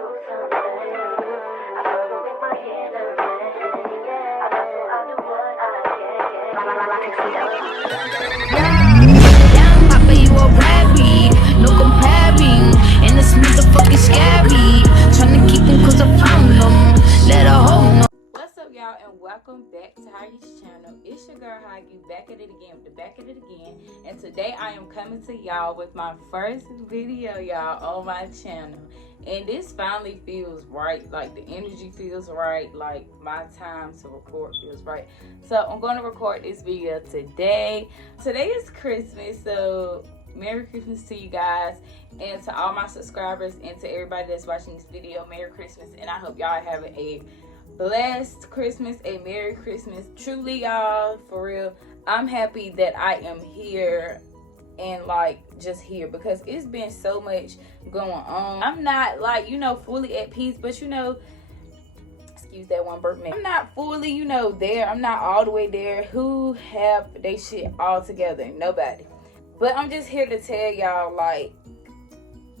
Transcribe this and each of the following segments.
Papa, you a rabbit, no comparing. And it's motherfucking scary. Tryna keep them cause I found them. Let a hoe know. What's up, y'all, and welcome back to Huggy's channel. It's your girl Huggy, back at it again with the back at it again. And today I am coming to y'all with my first video, y'all, on my channel. And this finally feels right. Like, the energy feels right. Like, my time to record feels right. So I'm going to record this video today. Today is Christmas, so Merry Christmas to you guys, and to all my subscribers, and to everybody that's watching this video, Merry Christmas. And I hope y'all having a blessed Christmas, a Merry Christmas. Truly, y'all, for real, I'm happy that I am here and like just here, because it's been so much going on. I'm not like, you know, fully at peace, but you know, excuse that one burp man, I'm not fully, you know, there. I'm not all the way there. Who have they shit all together? Nobody. But I'm just here to tell y'all, like,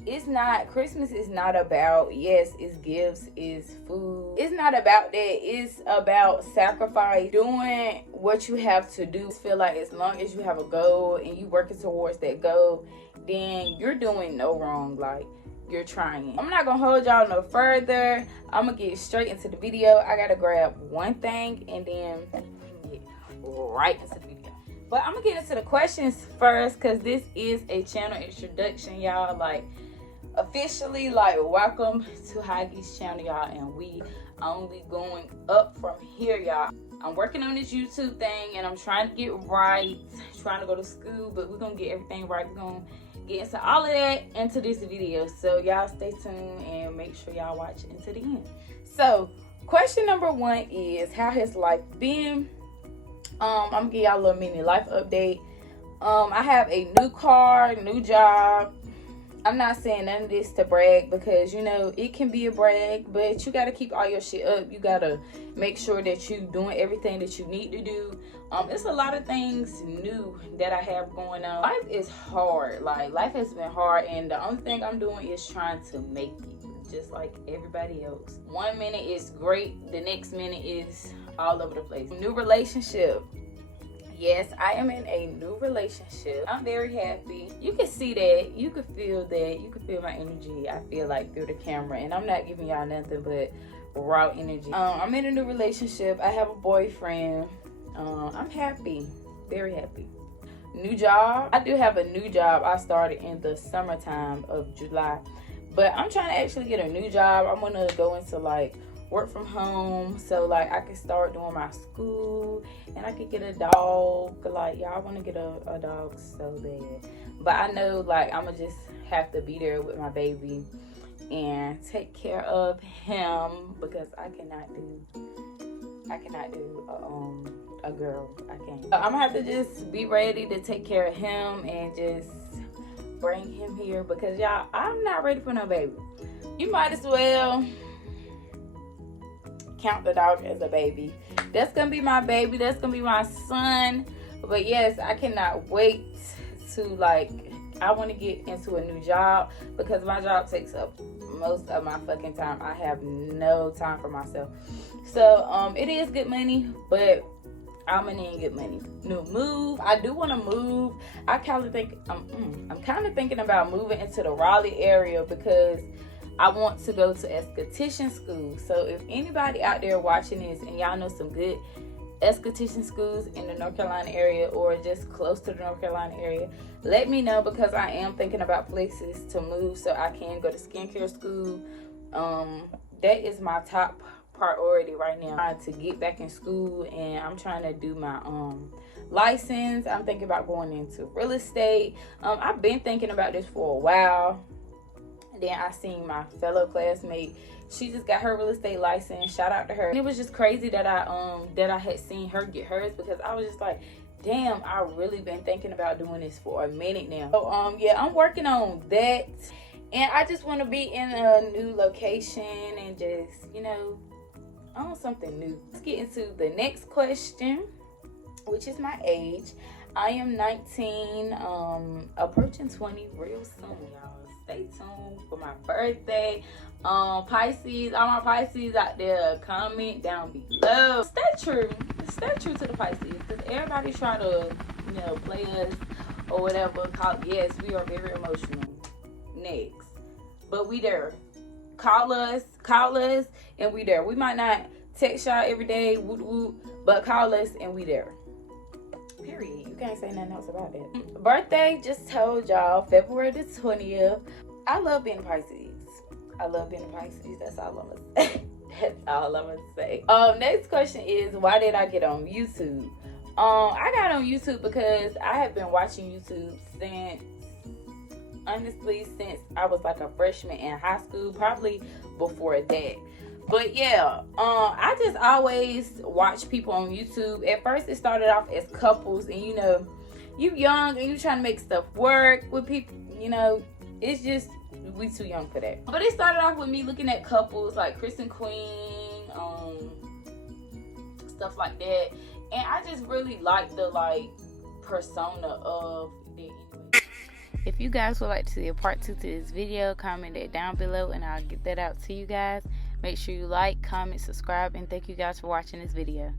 it's not, Christmas is not about, yes, it's gifts, it's food. It's not about that. It's about sacrifice, doing what you have to do. I feel like as long as you have a goal and you working towards that goal, then you're doing no wrong. Like, you're trying. I'm not gonna hold y'all no further. I'm gonna get straight into the video. I gotta grab one thing and then get right into the video. But I'm gonna get into the questions first, because this is a channel introduction, y'all. Like, officially, like, welcome to Huggy's channel, y'all, and we only going up from here, y'all. I'm working on this YouTube thing and I'm trying to get right, trying to go to school, but we're gonna get everything right. We're gonna get into all of that into this video, so y'all stay tuned and make sure y'all watch into the end. So question number one is, how has life been? I'm gonna give y'all a little mini life update. I have a new car, new job. I'm not saying none of this to brag, because, you know, it can be a brag, but you got to keep all your shit up. You got to make sure that you doing everything that you need to do. It's a lot of things new that I have going on. Life is hard. Like, life has been hard, and the only thing I'm doing is trying to make it, just like everybody else. 1 minute is great. The next minute is all over the place. New relationship. Yes, I am in a new relationship. I'm very happy. You can see that. You can feel that. You can feel my energy, I feel like, through the camera. And I'm not giving y'all nothing but raw energy. I'm in a new relationship. I have a boyfriend. I'm happy. Very happy. New job. I do have a new job. I started in the summertime of July. But I'm trying to actually get a new job. I'm going to go into, like, work from home, so like I can start doing my school, and I could get a dog. Like, y'all want to get a dog so bad, but I know, like, I'm gonna just have to be there with my baby and take care of him, because I cannot do a girl. I can't. I'm gonna have to just be ready to take care of him and just bring him here, because y'all, I'm not ready for no baby. You might as well count the dog as a baby. That's gonna be my baby. That's gonna be my son. But yes, I cannot wait to, like, I want to get into a new job, because my job takes up most of my fucking time. I have no time for myself. So it is good money, but I'm gonna need good money. New move. I do want to move. I kind of think I'm kind of thinking about moving into the Raleigh area, because I want to go to esthetician school. So if anybody out there watching this and y'all know some good esthetician schools in the North Carolina area, or just close to the North Carolina area, let me know, because I am thinking about places to move so I can go to skincare school. That is my top priority right now, trying to get back in school, and I'm trying to do my license. I'm thinking about going into real estate. I've been thinking about this for a while. Then I seen my fellow classmate, she just got her real estate license. Shout out to her. And it was just crazy that I had seen her get hers, because I was just like, damn, I really been thinking about doing this for a minute now. So yeah, I'm working on that, and I just want to be in a new location and just, you know, on something new. Let's get into the next question, which is my age. I am 19, approaching 20 real soon, y'all. Stay tuned for my birthday. Pisces, all my Pisces out there, comment down below. Stay true to the Pisces, because everybody try to, you know, play us or whatever. Yes, we are very emotional. Next, but we there. Call us, and we there. We might not text y'all every day, but call us and we there. Period. You can't say nothing else about that. Birthday, just told y'all, February the 20th. I love being Pisces. That's all I'm gonna say. That's all I'm gonna say. Next question is, why did I get on YouTube? I got on YouTube because I have been watching YouTube since I was like a freshman in high school, probably before that. But yeah, I just always watch people on YouTube. At first, it started off as couples, and you know, you young and you trying to make stuff work with people. You know, it's just we too young for that. But it started off with me looking at couples like Chris and Queen, stuff like that, and I just really like the persona of it. If you guys would like to see a part 2 to this video, comment that down below and I'll get that out to you guys. Make sure you like, comment, subscribe, and thank you guys for watching this video.